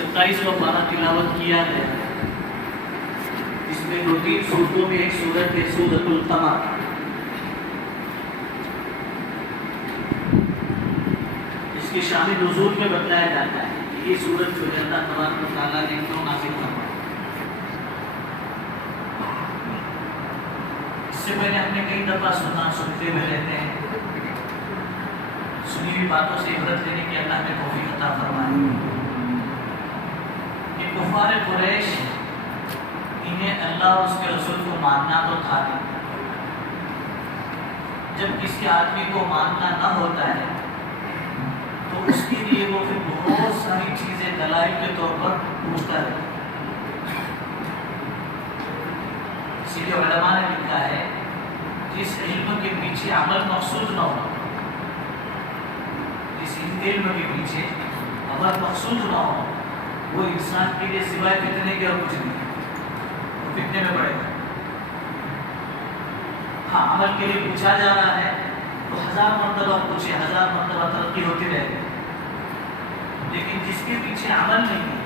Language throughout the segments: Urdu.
27واں پارہ تلاوت کیا گیا، جس میں 2-3 صورتوں میں ایک صورت ہے سورۃ القمر۔ اس کی شان نزول میں بتایا جاتا ہے کہ یہ صورت جو ہے اللہ تبارک و تعالیٰ نے کیوں نازل فرمائی۔ اس سے پہلے ہم نے کئی دفعہ سنتے ہوئے رہتے ہیں، سنی ہوئی باتوں سے عبرت لینے کی اللہ نے توفیق عطا فرمائی کہ کفار قریش انہیں اللہ اور اس کے رسول کو ماننا تو تھا نہیں، جب کسی آدمی کو ماننا نہ ہوتا ہے تو اس کے لیے وہ پھر بہت ساری چیزیں دلائل کے طور پر پوچھتا رہتا ہے۔ اسی لیے علماء نے لکھا ہے جس علم کے پیچھے عمل مقصود نہ ہو، جس علم کے پیچھے عمل مقصود نہ ہو، وہ انسان کے لیے سوائے فتنے کے اور کچھ نہیں، وہ فتنے میں پڑے گا۔ ہاں، عمل کے لیے پوچھا جا رہا ہے تو 1000 مرتبہ پوچھے، 1000 مرتبہ ترقی ہوتی رہے گی، لیکن جس کے پیچھے عمل نہیں ہے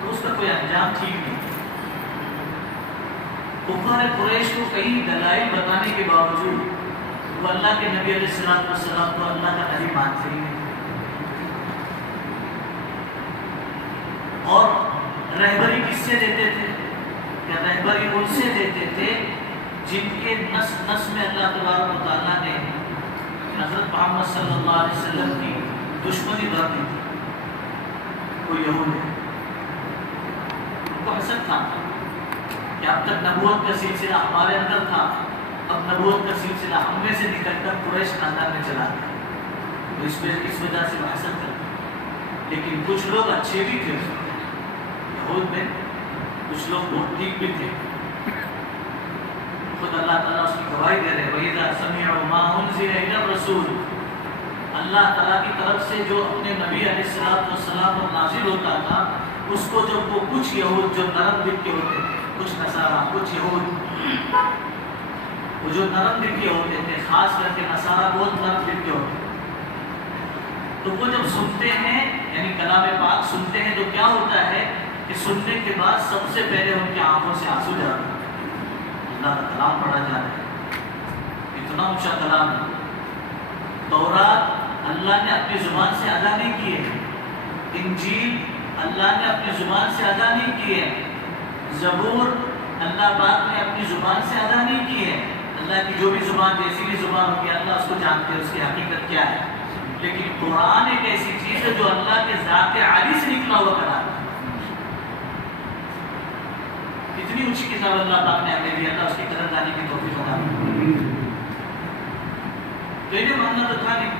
تو اس کا کوئی انجام ٹھیک نہیں۔ کفار قریش کو کئی دلائل بتانے کے باوجود وہ اللہ کے نبی علیہ السلام کو اللہ کا نبی مانتے ہی نہیں، اور رہبری کس سے دیتے تھے؟ کہ رہبری ان سے دیتے تھے جن کے نس نس میں اللہ تبارک و تعالیٰ نے حضرت محمد صلی اللہ علیہ وسلم کی دشمنی بھر دی تھی۔ وہ یہود ہے، ان کو حسد تھا کہ اب تک نبوت کا سلسلہ ہمارے اندر تھا، اب نبوت کا سلسلہ ہم میں سے نکل کر قریش خاندان میں چلا گیا، تو اس وجہ سے وہ حسد کرتے۔ لیکن کچھ لوگ اچھے بھی تھے، یہود میں کچھ لوگ بہت ٹھیک بھی تھے۔ خود اللہ تعالیٰ اس کی گواہی دے رہے ہیں وَإِذَا سَمِعُوا مَا أُنزِلَ إِلَى الرَّسُولِ، اللہ تعالیٰ کی طرف سے جو اپنے نبی علیہ السلام پر نازل ہوتا تھا، اس کو جب وہ کچھ یہود جو نرم دل کے ہوتے تھے، کچھ نصارہ، کچھ یہود وہ جو نرم دل کے ہوتے تھے، خاص کر کے نصارہ بہت نرم دل کے ہوتے تھے، تو وہ جب سنتے ہیں یعنی کلام پاک سنتے ہیں تو کیا ہوتا ہے کہ سننے کے بعد سب سے پہلے ان کی آنکھوں سے آنسو جاتے ہیں۔ اللہ کا کلام پڑھا جا رہا ہے، اتنا اونچا کلام ہے۔ تورات اللہ نے اپنی زبان سے ادا نہیں کی ہے، انجیل اللہ نے اپنی زبان سے ادا نہیں کی ہے، زبور اللہ پاک نے اپنی زبان سے ادا نہیں کی ہے۔ اللہ کی جو بھی زبان جیسی بھی زبان ہوتی ہے اللہ اس کو جانتے ہیں، اس کی حقیقت کیا ہے، لیکن قرآن ایک ایسی چیز ہے جو اللہ کے ذات عالی سے نکلا ہوا کلام ہے۔ اتنی اونچی کتاب اللہ پاک نے ہمیں دی، اللہ اس کی قدر دانی کی توفیق عطا فرمائے۔ تو انہیں ماننا تو تھا نہیں،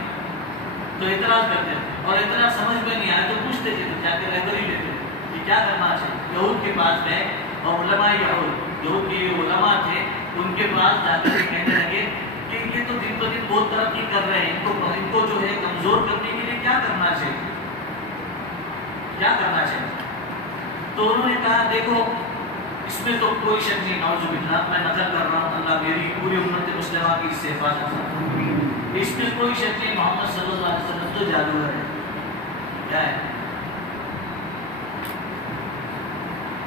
تو اعتراض کرتے تھے، اور اعتراض سمجھ میں نہیں آیا تو پوچھتے تھے، تو جا کے رہبری لیتے کہ کیا کرنا چاہیے۔ یہود کے پاس گئے اور علماء یہود کے علماء تھے، ان کے پاس جا کر کہنے لگے کہ یہ تو دن بدن بہت ترقی کر رہے ہیں، ان کو جو ہے کمزور کرنے کے لیے کیا کرنا چاہیے، کیا کرنا چاہیے؟ تو انہوں نے کہا دیکھو اس میں تو کوئی شک نہیں، نعوذ باللہ، میں نقل کر رہا ہوں، اللہ میری پوری امت مسلمہ کی اس سے حفاظت کرے، اس میں کوئی شک نہیں محمد صلی اللہ علیہ وسلم تو جادوگر ہے، کیا ہے؟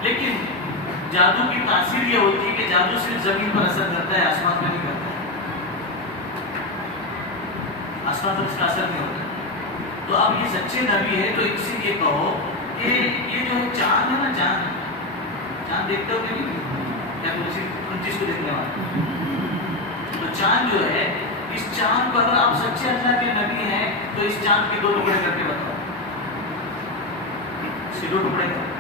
لیکن جادو کی تاثیر یہ ہوتی ہے کہ جادو صرف زمین پر اثر کرتا ہے، آسمان پہ نہیں کرتا ہے، آسمان پر اس کا اثر نہیں ہوتا۔ تو اب یہ سچے نبی ہے تو ان سے یہ کہو کہ یہ جو ہے چاند ہے نا، چاند دیکھتے ہو کہ نہیں، یا ان چیز کو دیکھنے والا، تو چاند جو ہے، اس چاند پر اگر آپ سچے اللہ کے نبی ہیں تو اس چاند کے 2 ٹکڑے کر کے بتاؤ، اس کے 2 ٹکڑے کر۔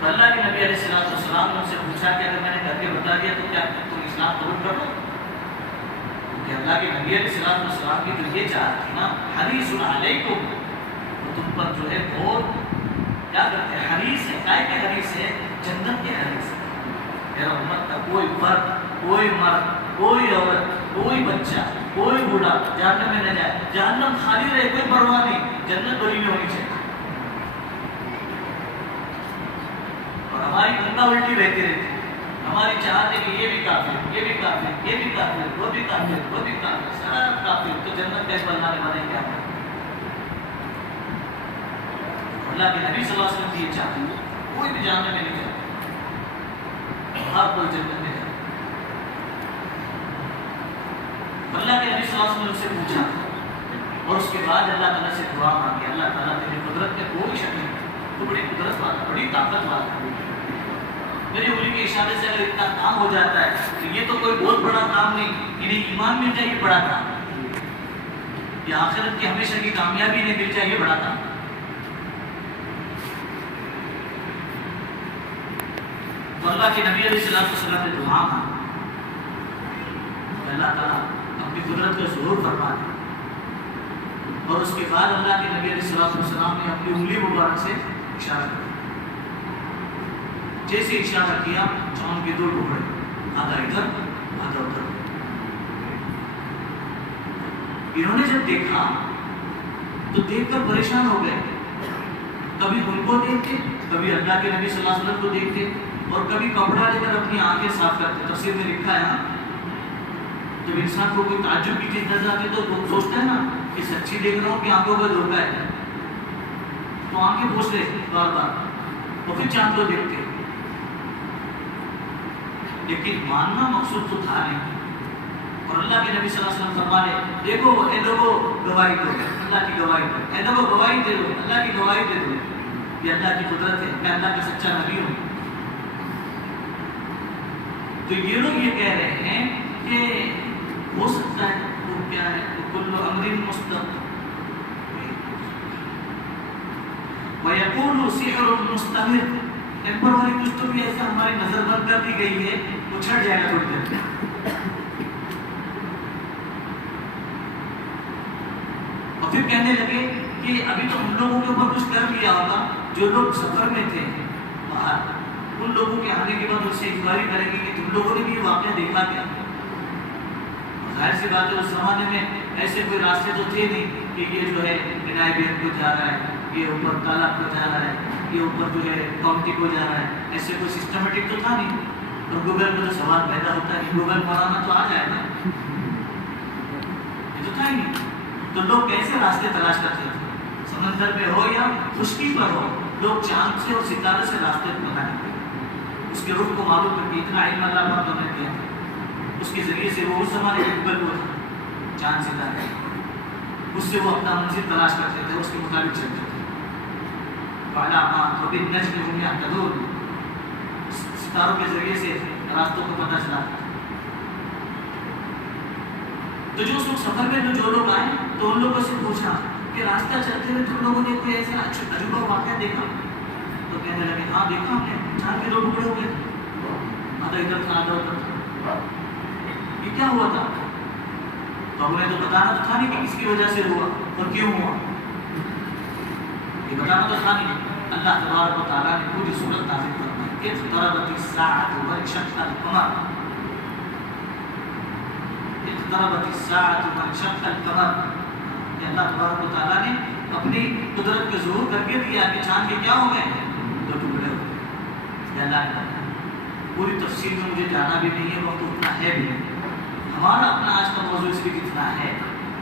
تو اللہ کے نبی علیہ السلام نے ان سے پوچھا کہ اگر میں نے کر کے بتا دیا تو کیا تم اسلام قبول کر لو؟ کہ اللہ کے نبی علیہ السلام کی جو یہ چاہت تھی نا، حریص علیکم، وہ تم پر جو ہے بہت کیا کرتے ہیں، حریص ہے، کائے کے حریص ہے، جنت کے حریص ہے۔ میرا امت کا کوئی فرد، کوئی مرد، کوئی عورت، کوئی بچہ، کوئی بوڑھا جہنم میں نہ جائے، جہنم خالی رہے کوئی پرواہ نہیں، جنت بری میں ہونی چاہیے۔ اور ہماری گندا الٹی رہتی رہتی، ہماری چاہت ہے کہ یہ بھی کافر، یہ بھی کافر، یہ بھی کافر، وہ بھی کافر، وہ بھی کافر، سب کافر، تو جنت کا اس بنانے والے کیا ہے؟ اللہ کے نبی صلی اللہ علیہ وسلم یہ چاہتے ہیں کوئی بھی جاننے میں نہیں جاتا، ہر کوئی جنت میں جاتا۔ اللہ کے نبی صلی اللہ علیہ وسلم سے پوچھا اور اس کے بعد اللہ تعالیٰ سے دعا مانگی، اللہ تعالیٰ تیری قدرت میں کوئی شک نہیں، تو بڑی قدرت والا، بڑی طاقت والا، میری انگلی کے اشارے سے اگر اتنا کام ہو جاتا ہے تو یہ تو کوئی بہت بڑا کام نہیں، انہیں ایمان مل جائے یہ بڑا کام، یا آخرت کی ہمیشہ کی کامیابی نہیں مل جائے یہ بڑا کام۔ تو اللہ کے نبی علیہ السلام نے دعا مانگی، اللہ تعالیٰ اپنی قدرت کا ظہور فرما دے، اور اس کے بعد اللہ کے نبی علیہ السلام نے اپنی انگلی مبارک سے اشارہ کیا، جیسے اشارہ کیا چاند کے دو ٹکڑے، آدھا ادھر آدھا ادھر۔ انہوں نے جب دیکھا تو دیکھ کر پریشان ہو گئے، کبھی ان کو دیکھتے، کبھی اللہ کے نبی صلی اللہ علیہ وسلم کو دیکھتے، اور کبھی کپڑا لے کر اپنی آنکھیں صاف کرتے۔ تفسیر میں لکھا ہے نا، جب انسان کو کوئی تعجب کی چیز نظر آتی تو وہ سوچتا ہے نا کہ سچی دیکھ رہا ہوں کہ آنکھوں کا دھوکہ ہے، تو آنکھیں پوچھ لے بار بار اور پھر چاند کو دیکھتے، لیکن ماننا مقصود تو تھا نہیں۔ اور اللہ کے نبی صلی اللہ علیہ وسلم فرمانے، دیکھو اے لوگوں گواہی دو، اللہ کی گواہی دو، اے لوگوں گواہی دے دو، اللہ کی گواہی دے دو، یہ اللہ کی قدرت ہے، میں اللہ کا سچا نبی ہوں۔ تو یہ لوگ یہ کہہ رہے ہیں کہ ہو سکتا ہے وہ کیا ہے، کل امر مستقر وَيَقُولُ سِحْرٌ مُسْتَمِرٌ، ٹیمپروری کچھ تو بھی ایسا ہماری نظر بند کر دی گئی ہے، وہ چھٹ جائے گا تھوڑی دیر۔ اور پھر کہنے لگے کہ ابھی تو ہم لوگوں کے اوپر کچھ کر لیا ہوگا، جو لوگ سفر میں تھے باہر، ان لوگوں کے آنے کے بعد ان سے انکوائری کریں گے کہ تم لوگوں نے بھی یہ واقعہ دیکھا کیا۔ ظاہر سی بات ہے اس زمانے میں ایسے کوئی راستے تو تھے نہیں کہ یہ جو ہے بنائے بیگ کو جا رہا ہے، یہ اوپر تالاب کو جا رہا ہے، یہ اوپر جو ہے کاؤنٹی کو جا رہا ہے، ایسے کوئی سسٹمیٹک تو تھا نہیں۔ اور گوگل میں تو سوال پیدا ہوتا ہے کہ گوگل مارانا تو آ جائے گا، یہ تو تھا ہی نہیں، تو لوگ کیسے راستے تلاش کرتے تھے؟ سمندر میں ہو یا خشکی پر ہو، لوگ چاند سے اور ستارے سے راستے بناتے تھے، اس کے رخ کو معلوم کر کے اتنا علم اللہ پاک نے دیا تھا، اس کے ذریعے سے وہ اس زمانے میں گوگل ہوا تھا، چاند ستارے، اس سے وہ اپنا منزل تلاش کرتے تھے، اس کے مطابق چلتے تھے۔ وعلامات وبالنجم هم يهتدون، ستاروں کے ذریعے سے راستوں کو پتہ چلا۔ تو جو اس وقت سفر میں جو لوگ آئے تو ان لوگوں سے پوچھا کہ راستہ چلتے ہوئے تم لوگوں نے کوئی ایسا عجوبہ واقعہ دیکھا؟ تو کہنے لگے ہاں دیکھا ہم نے، چاند کے دو ٹکڑے ہو گئے، آدھا ادھر تھا آدھا ادھر تھا، یہ کیا ہوا تھا؟ تو انہیں تو بتانا تو تھا نہیں کہ کس کی وجہ سے ہوا اور کیوں ہوا، یہ بتانا تو تھا نہیں۔ اللہ تبارک و تعالیٰ نے پوری صورت نازل فرمائی، اقتربت الساعة وانشق القمر، اقتربت الساعة وانشق القمر، کہ اللہ تبارک و تعالیٰ نے اپنی قدرت کے ظہور کر کے دیا کہ چاند کے کیا ہو گئے، دو ٹکڑے ہو گئے۔ یہ اللہ نے بتایا، پوری تفصیل میں مجھے جانا بھی نہیں ہے، وقت اتنا ہے بھی نہیں۔ ہمارا اپنا آج کا موضوع اس لیے اتنا ہے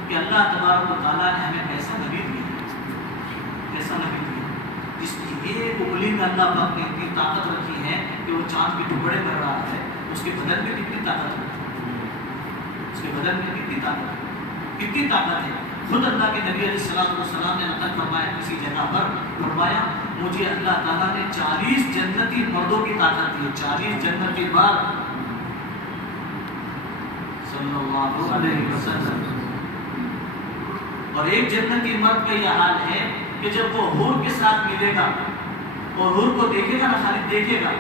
کہ اللہ تبارک و تعالیٰ نے ہمیں ایسا نبی دیا، ایسا نبی دیا جس کی ایک انگلی میں اللہ پاک نے اتنی طاقت رکھی ہے کہ وہ چاند کے ٹکڑے کر رہا ہے، اس کے بدن میں کتنی طاقت ہے، اس کے بدن میں کتنی طاقت ہے، کتنی طاقت ہے۔ خود اللہ کے نبی علیہ السلام نے نقل فرمایا کسی جگہ پر، فرمایا مجھے اللہ تعالیٰ نے 40 جنتی مردوں کی طاقت دی ہے، 40 جنتی مرد صلی اللہ علیہ وسلم۔ اور ایک جنتی مرد کا یہ حال ہے کہ جب وہ حور کے ساتھ ملے گا اور حور کو دیکھے گا نا، خالی دیکھے گا،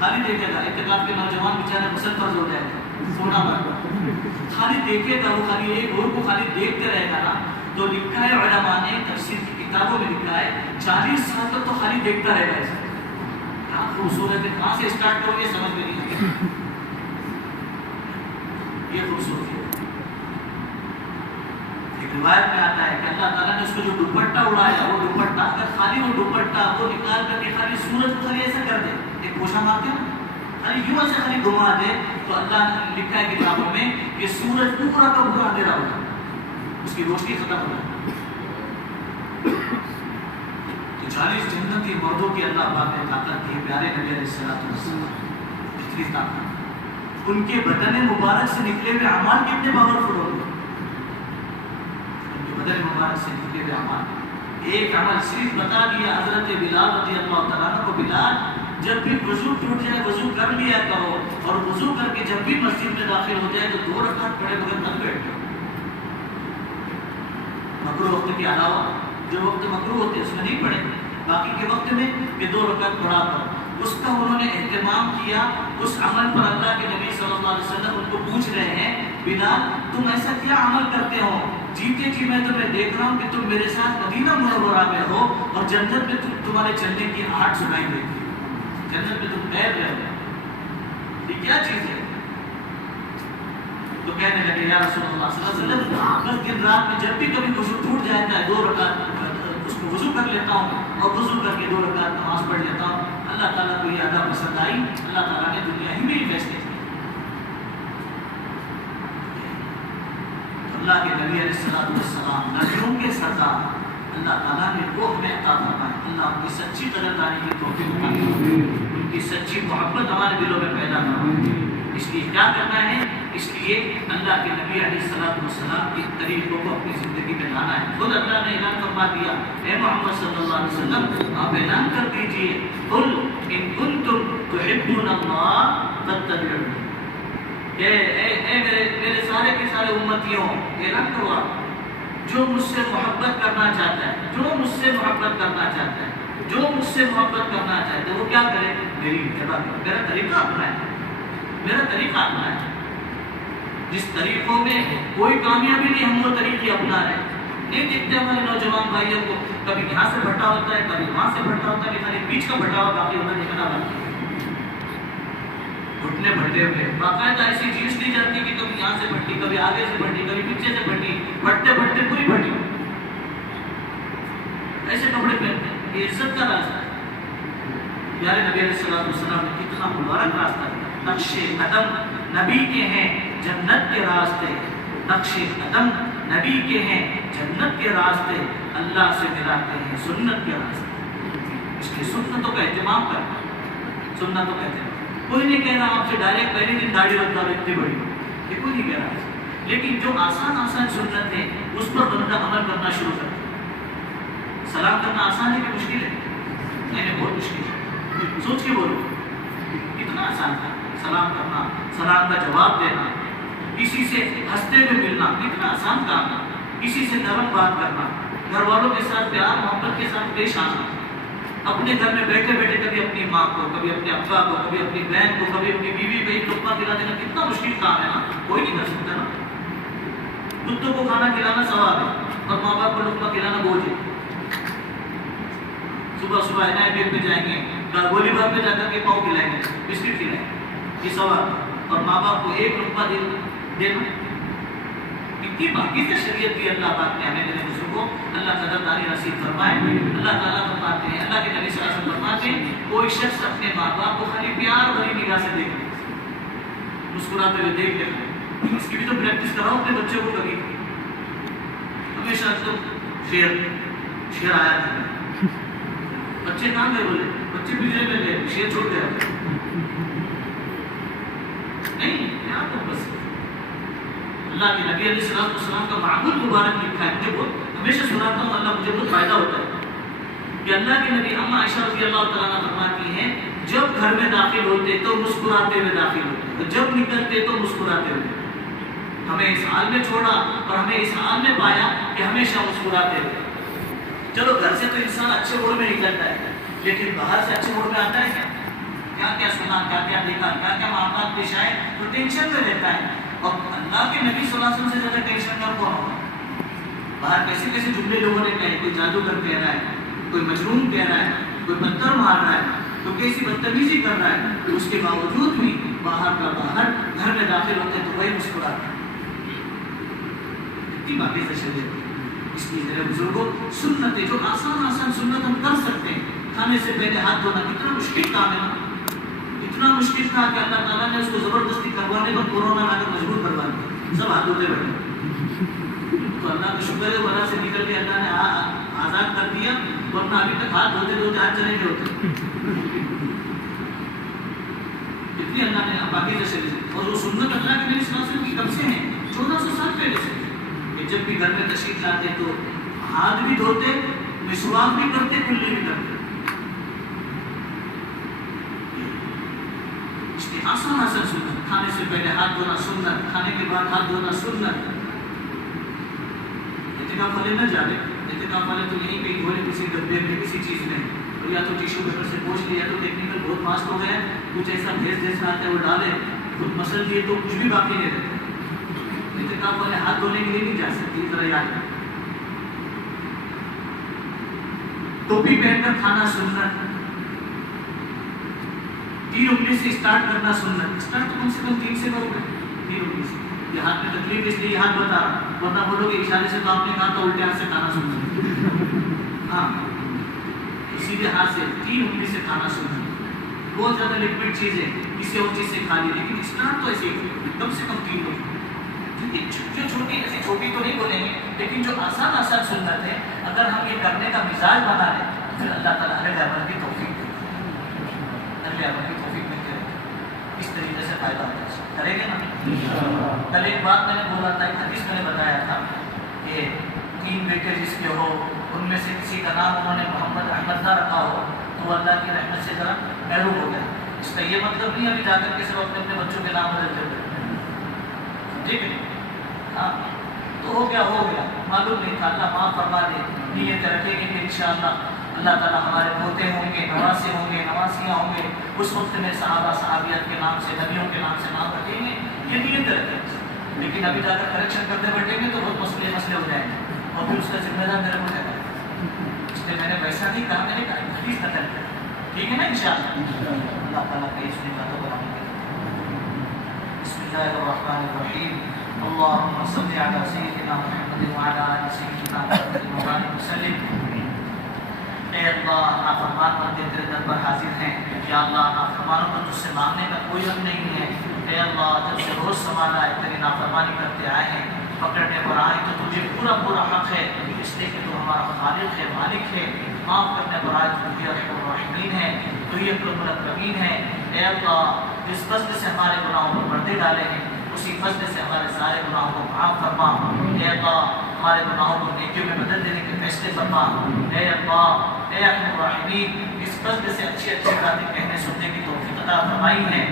خالی دیکھے گا، اعتکاف کے نوجوان بیچارے مسل فرض ہو جائے گا، سونا مرد خالی دیکھے گا، وہ خالی ایک حور کو خالی دیکھتے رہے گا نا، تو لکھا ہے علماء نے تفسیر کی کتابوں میں لکھا ہے 40 سال تک تو خالی دیکھتا رہے گا اسے۔ کیا خوبصورت ہے، کہاں سے اسٹارٹ کرو یہ سمجھ میں نہیں آتی، یہ خوبصورتی ہے۔ روایت میں آتا ہے کہ اللہ تعالیٰ نے اس کو جو دوپٹہ اڑایا، وہ دوپٹہ اگر خالی وہ دوپٹہ وہ نکال کر کے خالی سورج کو خالی ایسا کر دے، ایک پوشا مارتے ہیں خالی یوں سے خالی گھما دے، تو اللہ نے لکھا ہے کتابوں میں کہ سورج پورا کا پورا اندھیرا ہوگا، اس کی روشنی ختم ہو جائے۔ تو 40 جنتی مردوں کی اللہ پاک نے طاقت دی پیارے نبی علیہ السلام، اتنی طاقت، ان کے بدن مبارک سے نکلے ہوئے اعمال کتنے پاورفل ہو گئے، ان کے بدن مبارک سے نکلے ہوئے اعمال، ایک عمل صرف بتا دیا حضرت بلال رضی اللہ تعالیٰ عنہ کو، بلال جب بھی وضو ٹوٹ جائے وضو کر لیا کرو، اور وضو کر کے جب بھی مسجد میں داخل ہو جائے تو 2 رکعت پڑھے بغیر مت بیٹھو، مکروہ وقت کے علاوہ جو وقت مکروہ ہوتے اس میں نہیں پڑھے، باقی کے وقت میں یہ 2 رکعت پڑھا کرو۔ اس کا انہوں نے اہتمام کیا، اس عمل پر اللہ کے نبی صلی اللہ علیہ وسلم ان کو پوچھ رہے ہیں بلال تم ایسا کیا عمل کرتے ہو، جیتے جی میں تمہیں دیکھ رہا ہوں کہ تم میرے ساتھ مدینہ منورہ میں ہو اور جنت میں تمہارے چلنے کی آہٹ سنائی دیتی ہے، جنت میں تم تیر رہے ہو، یہ کیا چیز ہے؟ تو کہنے لگے یا رسول اللہ صلی اللہ علیہ وسلم بس دن رات میں جب بھی کبھی وضو ٹوٹ جاتا ہے 2 رکعت اس کو وضو کر لیتا ہوں اور وضو کر کے 2 رکعت نماز پڑھ لیتا ہوں، اللہ تعالیٰ کو یہ ادا پسند آئی، اللہ تعالیٰ نے دنیا ہی میں ہی فیصلے کیے۔ اللہ کے نبی علیہ السلام نبیوں کے سردار اللہ تعالیٰ نے وہ ہمیں عطا فرمائے، اللہ ان کی سچی قدردانی کی توفیق عطا فرمائے، ان کی سچی محبت ہمارے دلوں میں پیدا فرمائے۔ اس لیے کیا کرنا ہے؟ اس لیے اللہ کے نبی علیہ السلام کے طریقوں کو اپنی زندگی میں لانا ہے۔ خود اللہ نے اعلان فرما دیا، اے محمد صلی اللہ علیہ وسلم آپ اعلان کر دیجئے قل ان کنتم تحبون اللہ فاتبعونی، اے میرے سارے کے سارے امتیوں اعلان کرو آپ، جو مجھ سے محبت کرنا چاہتا ہے، جو مجھ سے محبت کرنا چاہتا ہے، جو مجھ سے محبت کرنا چاہتا ہے وہ کیا کرے؟ میری اتباع کرے، میرا طریقہ اپنائے، میرا طریقہ اپنائے، جس طریقوں میں کوئی کامیابی نہیں ہم وہ طریقے اپنا رہے ہیں۔ نہیں دیکھتے ہمارے نوجوان بھائیوں کو کبھی یہاں سے بھٹا ہوتا ہے کبھی وہاں سے بھٹا ہوتا ہے، خالی بیچ کا بھٹا ہوا باقی ہونا دیکھنا باقی ہے، گھٹنے بھٹے ہوئے باقاعدہ ایسی چیز دی جاتی کہ کبھی یہاں سے بھٹی کبھی آگے سے بھٹی کبھی پیچھے سے بھٹی، بھٹتے بھٹتے پوری بھٹی، ایسے کپڑے پہنتے، یہ عزت کا راستہ ہے۔ پیارے نبی علیہ السلام نے کتنا مبارک راستہ دیا، نقش قدم نبی کے ہیں جنت کے راستے، نقش قدم نبی کے ہیں جنت کے راستے، اللہ سے ملاتے ہیں سنت کے راستے، اس لیے سنتوں کا اہتمام کرنا، سنتوں کا اہتمام۔ کوئی نہیں کہہ رہا آپ سے ڈائریکٹ پہلے دن داڑھی رکھتا ہو اتنی بڑی، یہ کوئی نہیں کہہ رہا، لیکن جو آسان سنت ہے اس پر بندہ عمل کرنا شروع کرتا ہے۔ سلام کرنا آسان ہے کہ مشکل ہے؟ نہیں بہت مشکل ہے، سوچ کے بولو کتنا آسان ہے سلام کرنا، سلام کا جواب دینا، کسی سے ہنستے ہوئے ملنا کتنا آسان کام ہے، کسی سے نرم بات کرنا، گھر والوں کے ساتھ پیار محبت کے ساتھ پیش آنا، اپنے گھر میں بیٹھے بیٹھے کبھی اپنی ماں کو کبھی اپنے ابا کو کبھی اپنی بہن کو کبھی اپنی بیوی کو ایک لقمہ کھلا دینا کتنا مشکل کام ہے نا، کوئی نہیں کر سکتا نا۔ کتوں کو کھانا کھلانا ثواب ہے اور ماں باپ کو لقمہ کھلانا بوجھ ہے۔ صبح صبح عنایت بیگ میں جائیں گے، گولی بار میں جا کر کے پاؤ کھلائیں گے، بسکٹ کھلائیں گے، یہ ثواب ہے، اور ماں باپ کو ایک لقمہ دینا اتنی باقی سے شریعت دی اللہ پاک نے ہمیں میرے بزرگوں کو، اللہ قدردانی نصیب فرمائے۔ اللہ تعالیٰ فرماتے ہیں، اللہ کے نبی صلی اللہ علیہ وسلم فرماتے ہیں، کوئی شخص اپنے ماں باپ کو خالی پیار بھری نگاہ سے دیکھ لے، مسکراتے ہوئے دیکھ لے، اس کی بھی تو پریکٹس کراؤ اپنے بچوں کو، کبھی ہمیشہ تو شیر آیا تھا، بچے کہاں گئے؟ بولے بچے پجرے میں گئے، شیر چھوڑ گیا نہیں، یہاں تو بس اللہ کے نبی علیہ السلام کا معمول مبارک لکھا ہے، مجھے بہت ہمیشہ سناتا ہوں، اللہ مجھے بہت فائدہ ہوتا ہے کہ اللہ کے نبی اما عائشہ رضی اللہ تعالیٰ عنہ فرماتی ہیں جب گھر میں داخل ہوتے تو مسکراتے ہوئے داخل ہوتے اور جب نکلتے تو مسکراتے ہوئے، ہمیں اس حال میں چھوڑا اور ہمیں اس حال میں پایا کہ ہمیشہ مسکراتے ہوئے۔ چلو گھر سے تو انسان اچھے موڈ میں نکلتا ہے، لیکن باہر سے اچھے موڈ میں آتا ہے کیا کیا سنا، کیا کیا دیکھا، کیا کیا معاملات پیش آئے، تو ٹینشن میں رہتا ہے۔ اور اللہ کے نبی صلی اللہ علیہ وسلم سے زیادہ ٹینشن کا کون ہوگا؟ باہر کیسے کیسے جملے لوگوں نے کہے، کوئی جادوگر کہہ رہا ہے، کوئی مجنون کہہ رہا ہے، کوئی پتھر مار رہا ہے، تو کیسی بدتمیزی کر رہا ہے، اس کے باوجود بھی باہر کا باہر گھر میں داخل ہوتے ہیں تو وہی مسکراتے ہیں، اتنی باقی سے شریعت۔ اس لیے میرے بزرگوں سنتیں جو آسان سنت ہم کر سکتے ہیں، کھانے سے پہلے ہاتھ دھونا کتنا مشکل کام ہے نا، اتنا مشکل تھا کہ اللہ تعالیٰ نے اس کو زبردستی کروانے پر کورونا لا کر مجبور کروا دیا، سب ہاتھ دھوتے بیٹھے، تو اللہ کا شکر ہے وبا سے نکل کے اللہ نے آزاد کر دیا، ورنہ ابھی تک ہاتھ دھوتے دھوتے ہاتھ چلے گئے ہوتے. اتنی اللہ نے باقی جیسے اور وہ سنت اللہ کے نبی صلی اللہ علیہ وسلم کی کب سے ہیں؟ 1400 سال پہلے سے. کہ جب بھی گھر میں تشریف لاتے تو ہاتھ بھی دھوتے, مسواک بھی کرتے, کلی بھی کرتے. آسان آسان سنت. کھانے سے پہلے ہاتھ دھونا سنت, کھانے کے بعد ہاتھ دھونا سنت. اعتکاف والے نہ جاوے, اعتکاف والے تو یہیں کہیں دھولے کسی ڈبے میں کسی چیز میں, اور یا تو ٹیشو پیپر سے پوچھ لیا, تو ٹیکنیکل بہت فاسٹ ہو گیا, کچھ ایسا بھیج جیسا آتا ہے وہ ڈالے, خود مسل دیے تو کچھ بھی باقی نہیں رہتا. اعتکاف والے ہاتھ دھونے کے لیے نہیں جا سکتے, ذرا یاد رکھیں. ٹوپی پہن کر کھانا سنت. 3 انگلی سے اسٹارٹ کرنا سنت. اسٹارٹ تو کم سے کم 3 سے کرو گے, 3 انگلی سے. یہ ہاتھ میں تکلیف اس لیے یہ ہاتھ بتا رہا, ورنہ بولو کہ اشارے سے تو آپ نے کہا تھا الٹے ہاتھ سے کھانا سنت. ہاں, سیدھے ہاتھ سے 3 انگلی سے کھانا سنت. بہت زیادہ لکوڈ چیز ہے, کسی اور چیز سے کھا لی, لیکن اسٹارٹ تو ایسے ہی کم سے کم 3 انگلی. جو چھوٹی ایسی چھوٹی تو نہیں بولیں گے, لیکن جو آسان آسان سنت ہے, اگر ہم یہ کرنے کا مزاج بنا لیں تو پھر اللہ تعالیٰ ہمیں عمل کی توفیق دے, عمل کی توفیق ملتی رہے. اس طریقے سے فائدہ ہوتا ہے, کریں گے نا. کل ایک بات میں نے بولا تھا, ایک حدیث میں نے بتایا تھا کہ 3 بیٹے جس کے ہو, ان میں سے کسی کا نام انہوں نے محمد احمد نہ رکھا ہو تو وہ اللہ کی رحمت سے ذرا محروم ہو گیا. اس کا یہ مطلب نہیں ابھی جا کر کے صرف اپنے اپنے بچوں کے نام بدلتے ہوئے, ٹھیک ہے. ہاں تو ہو گیا, معلوم نہیں تھا, اللہ معاف فرما دے. نیت رکھیں گے کہ انشاءاللہ اللہ تعالیٰ ہمارے پوتے ہوں گے, نواسے ہوں گے, نواسیاں ہوں گے, اس وقت میں صحابہ صحابیات کے نام سے, نبیوں کے نام سے نام رکھیں گے, یہ نیت رکھیں. لیکن ابھی جا کر کریکشن کرتے بیٹھیں گے تو بہت مسئلے ہو جائیں گے, اور پھر اس کا ذمہ دار میرے کو جائے. اس لیے میں نے ویسا نہیں کہا, میں نے کہا حدیث نقل کر, ٹھیک ہے نا. انشاءاللہ اللہ تعالیٰ کے اس میں باتوں کو عمل کریں. بسم اللہ الرحمن الرحیم. اللهم صل على سيدنا محمد وعلى آل سيدنا محمد وبارك وسلم. اے اللہ, نافرمان بندے تیرے در پر حاضر ہیں. یا اللہ, نافرمانوں کو تجھ سے مانگنے کا کوئی حق نہیں ہے. اے اللہ, جب سے روز سمانا ہے تیری نافرمانی کرتے آئے ہیں, پکڑنے پر آئے تو تجھے پورا حق ہے, اس لیے کہ تو ہمارا خالق ہے, مالک ہے. معاف کرنے پر آئے تو تجھے ارحم الراحمین ہے, تو یہ اکرم الاکرمین ہے. اے اللہ, جس فضل سے ہمارے گناہوں پر پردے ڈالے ہیں, اسی فضل سے ہمارے سارے گناہوں کو معاف فرما. اے اللہ, ہمارے گناہوں کو نیکیوں میں بدل دینے کے فیصلے فرما. اے اللہ, اے ارحم الراحمین, اس فضل سے اچھی باتیں کہنے سننے کی توفیق عطا فرمائی ہے.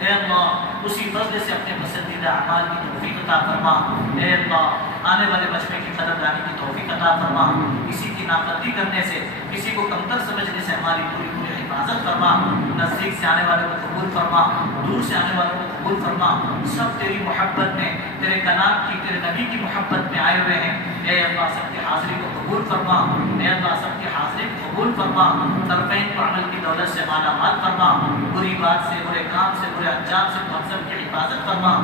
اے اللہ, اسی فضل سے اپنے پسندیدہ اعمال کی توفیق عطا فرما. اے اللہ, آنے والے بچپے کی قدردانی کی توفیق عطا فرما. کسی کی نافرمانی کرنے سے, کسی کو کمتر سمجھنے سے ہماری پوری حفاظت فرما. نزدیک سے آنے والوں کو قبول فرما, دور سے آنے والوں کو قبول فرما. سب تیری محبت میں, تیرے کلام کی, تیرے نبی کی محبت میں آئے ہوئے ہیں. اے اللہ, سب کی حاضری کو قبول فرما. اے اللہ, سب کی حاضری کو قبول فرما. طرفین کو عمل کی دولت سے مالا مال فرما. بری بات سے, برے کام سے, برے انجام سے ہم سب کی حفاظت فرما.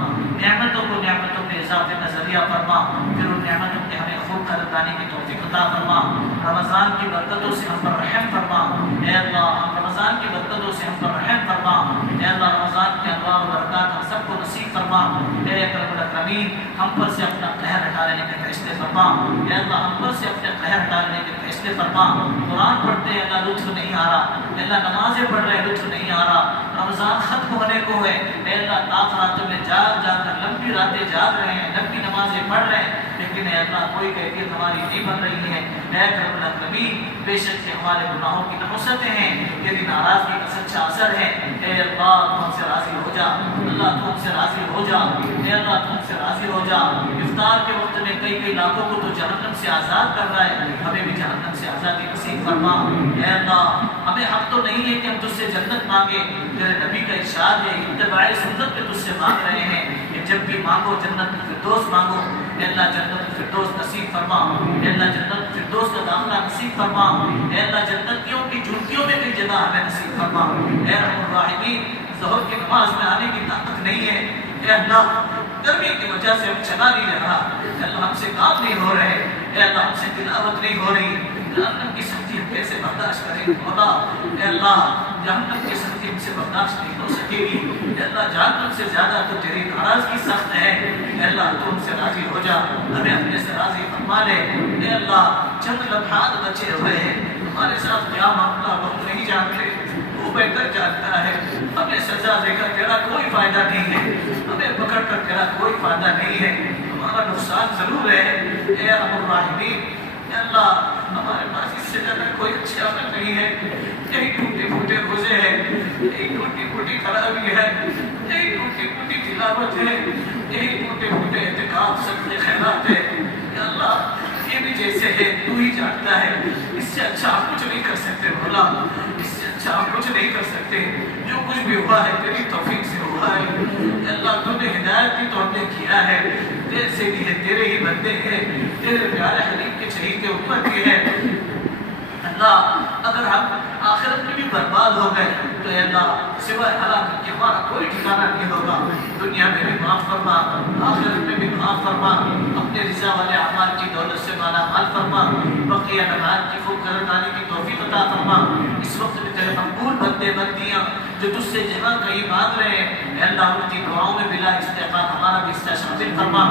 نعمتوں کو نعمتوں میں اضافے کا ذریعہ فرما. پھر ان نعمتوں کے ہمیں خوب قدردانی کی توفیق عطا فرما. رمضان کی برکتوں سے ہم پر رحم فرما. اے اللہ, رمضان کی برکتوں سے ہم پر رحم فرما. اے اللہ, رمضان کے انوار و برکات ہم سب کو نصیب فرما. اے اکرم الاکرمین, ہم پر سے اپنا قہر ہٹا لینے کے فیصلے فرما. اے اللہ, ہم پر سے اپنے قہر ہٹا لینے کے فیصلے فرما. قرآن پڑھتے ہیں اللہ, لطف نہیں آ رہا. اللہ, نمازیں پڑھ رہے ہیں, لطف نہیں آ رہا. رمضان ختم ہونے کو ہے. اے اللہ, تاخ راتوں میں جاگ کر لمبی راتیں جاگ رہے ہیں, لمبی نمازیں پڑھ رہے ہیں, لیکن اے اللہ, کوئی کیفیت ہماری نہیں بن رہی ہے. اے اکرم الاکرمین, بے شک کہ ہمارے گناہوں کی نحوستیں ہیں, یعنی ناراضگی کا سچا اثر ہے. اے اللہ, تو ہم سے راضی ہو جا. اللہ, تو ہم سے راضی ہو جا. اے اللہ, تو ہم سے راضی ہو جا. افطار کے وقت میں کئی لاکھوں کو تو جہنم سے آزاد کر رہا ہے, ہمیں بھی جہنم سے آزادی نصیب فرما. اے اللہ, ہمیں حق تو نہیں ہے کہ ہم تجھ سے جنت مانگے. تیرے نبی کا ارشاد ہے, اتباع سنت پہ تجھ سے مانگ رہے ہیں کہ جب بھی مانگو جنت الفردوس مانگو. اے اللہ, جنت الفردوس نصیب فرما. اے اللہ, جنت الفردوس کا داخلہ نصیب فرما. اے اللہ, جنتیوں کی جھنکیوں میں کئی جگہ ہمیں نصیب فرما. اے ارحم الراحمین, ظہر کی نماز میں آنے کی طاقت نہیں ہے. اے اللہ, گرمی کی وجہ سے ہم چلا نہیں رہا. اے اللہ, ہم سے کام نہیں ہو رہے. اے اللہ, ہم سے تلاوت نہیں ہو رہی. جہنم کی سختی ہم کیسے برداشت کریں مولا. اے اللہ, جہنم کی سختی ہم سے برداشت نہیں ہو سکے گی. اے اللہ, جہنم سے زیادہ تو تیری ناراضگی سخت ہے. اے اللہ, تو ہم سے راضی ہو جا, ہمیں اپنے سے راضی فرما لے. اے اللہ, چند لمحات بچے ہوئے ہیں, ہمارے ساتھ کیا معاملہ ہم نہیں جانتے، وہ بہتر جانتا ہے۔ ہمیں سزا دے کر تیرا کوئی فائدہ نہیں ہے، ہمیں پکڑ کر تیرا کوئی فائدہ نہیں ہے، ہمارا نقصان ضرور ہے۔ اے ارحم الراحمین، اے اللہ ہمارے پاس اس سے زیادہ کوئی اچھا عمل نہیں ہے، یہی ٹوٹے پھوٹے روزے ہیں، یہی ٹوٹی پھوٹی تراویح ہے، یہی ٹوٹی پھوٹی تلاوت ہے، یہی ٹوٹے پھوٹے اعتکاف صدقے خیرات ہے۔ یا اللہ یہ بھی جیسے ہے تو ہی جانتا ہے، اس سے اچھا ہم کچھ نہیں کر سکتے مولا، اس سے اچھا ہم کچھ نہیں کر سکتے۔ جو کچھ بھی ہوا ہے تیری توفیق سے ہوا ہے۔ اے اللہ تو نے ہدایت دی تو ہم نے کیا ہے، تیرے سے بھی ہے، تیرے ہی بندے ہیں، تیرے پیارے حبیب کے شہید امت بھی ہے۔ اللہ اگر ہم آخرت میں بھی برباد ہو گئے تو اے اللہ سوائے ہلاکت کے ہمارا کوئی ٹھکانہ نہیں ہوگا۔ دنیا میں بھی معاف فرما، آخرت میں بھی معاف فرما، اپنے رضا والے اعمال کی دولت سے مالا مال فرما، بقیہ نماز کی خوب گردانی کی توفیق عطا فرما۔ اس وقت میں تیرے مقبول بندے بندیاں جو تجھ سے جہاں کہیں مانگ رہے ہیں، اے اللہ ان کی دعاؤں میں بلا استحقاق ہمارا بھی حصہ شامل فرما۔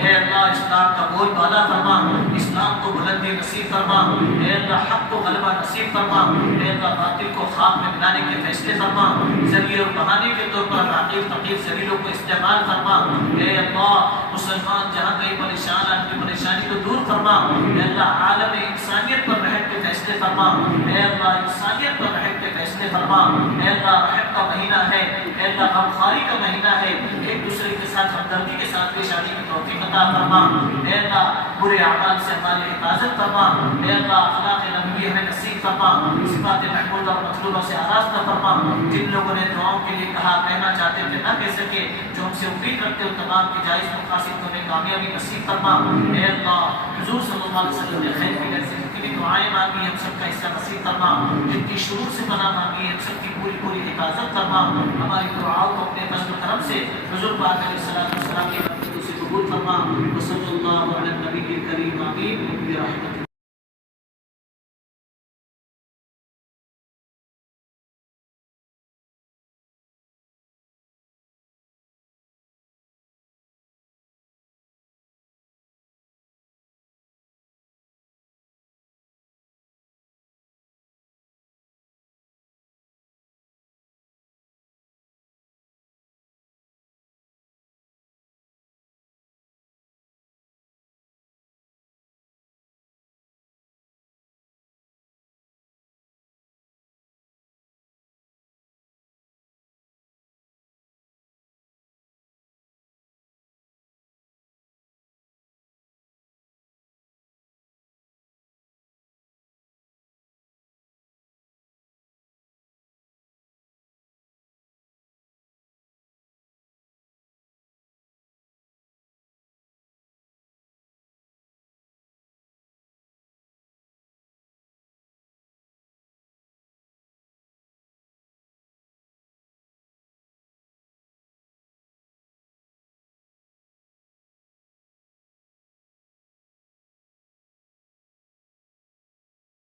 اے اللہ اسلام کا بول بالا فرما، اسلام کو بلندی نصیب فرما۔ اے اللہ حق کو غلبہ نصیب فرما۔ اے اللہ باطل کو خاک میں ملانے کے فیصلے فرما، ذریعے اور بہانے کے طور پر عقیل فقیر ذلیلوں کو استعمال فرما۔ اے اللہ مسلمان جہاں کہیں پریشان ہیں ان کی پریشانی کو دور فرما۔ اے اللہ عالم انسانیت پر رحم کے فیصلے فرما۔ اے اللہ انسانیت پر رحم کے فیصلے فرما۔ اے اللہ رحم کا مہینہ ہے، اے اللہ غمخواری کا مہینہ ہے، ایک دوسرے کے ساتھ ہمدردی کے ساتھ پیش آنے کی توفیق عطا فرما۔ اے اللہ برے اعمال سے ہماری حفاظت فرما۔ اے اللہ اخلاق نبوی ہمیں نصیب فرما، صفات محمود اور مطلوبہ سے آراستہ فرما۔ جن لوگوں نے دعاؤں کے لیے کہا کہنا چاہتے تھے نہ کہہ سکے، جو ہم سے امید رکھتے ہو تمام کی جائز مقاصد کو ہمیں کامیابی نصیب فرما۔ اے اللہ حضور صلی اللہ علیہ وسلم نے خیر کی غرض سے جتنی دعائیں مانگی ہم سب کا حصہ نصیب فرما، جن کی شرور سے پناہ مانگی ہم سب کی پوری پوری حفاظت فرما۔ ہماری دعاؤں کو اپنے فضل و کرم سے حضور پاک علیہ السلام کی برکتوں سے قبول فرما۔ وصلی اللہ علی النبی الکریم۔